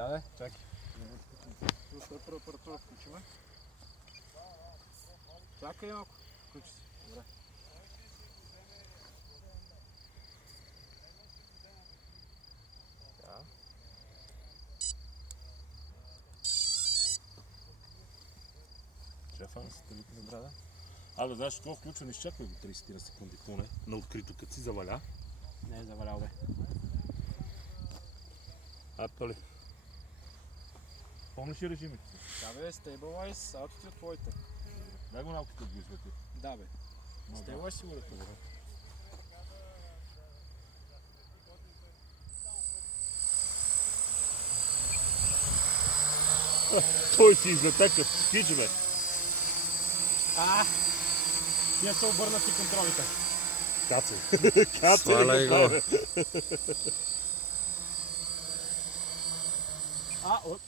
Да, чакай. Първа апаратура включиме. Чакай малко. Включи се. Добре. Шефа не се тъвите за брада. Абе, знаеш какво включване? Изчаквай го 30 на секунди поне. На открито, като си заваля. Не е завалял, бе. А, Толи. Помниш ли режимите си? Да бе, стейбълайз, аутото от твоите. Дай го малко да го излети. Да бе. Стейбълайз си го да добре. Той си излета като хич, бе. Тия са обърнати контролите. Кацай. Кацай Сваляй го, го. бе. От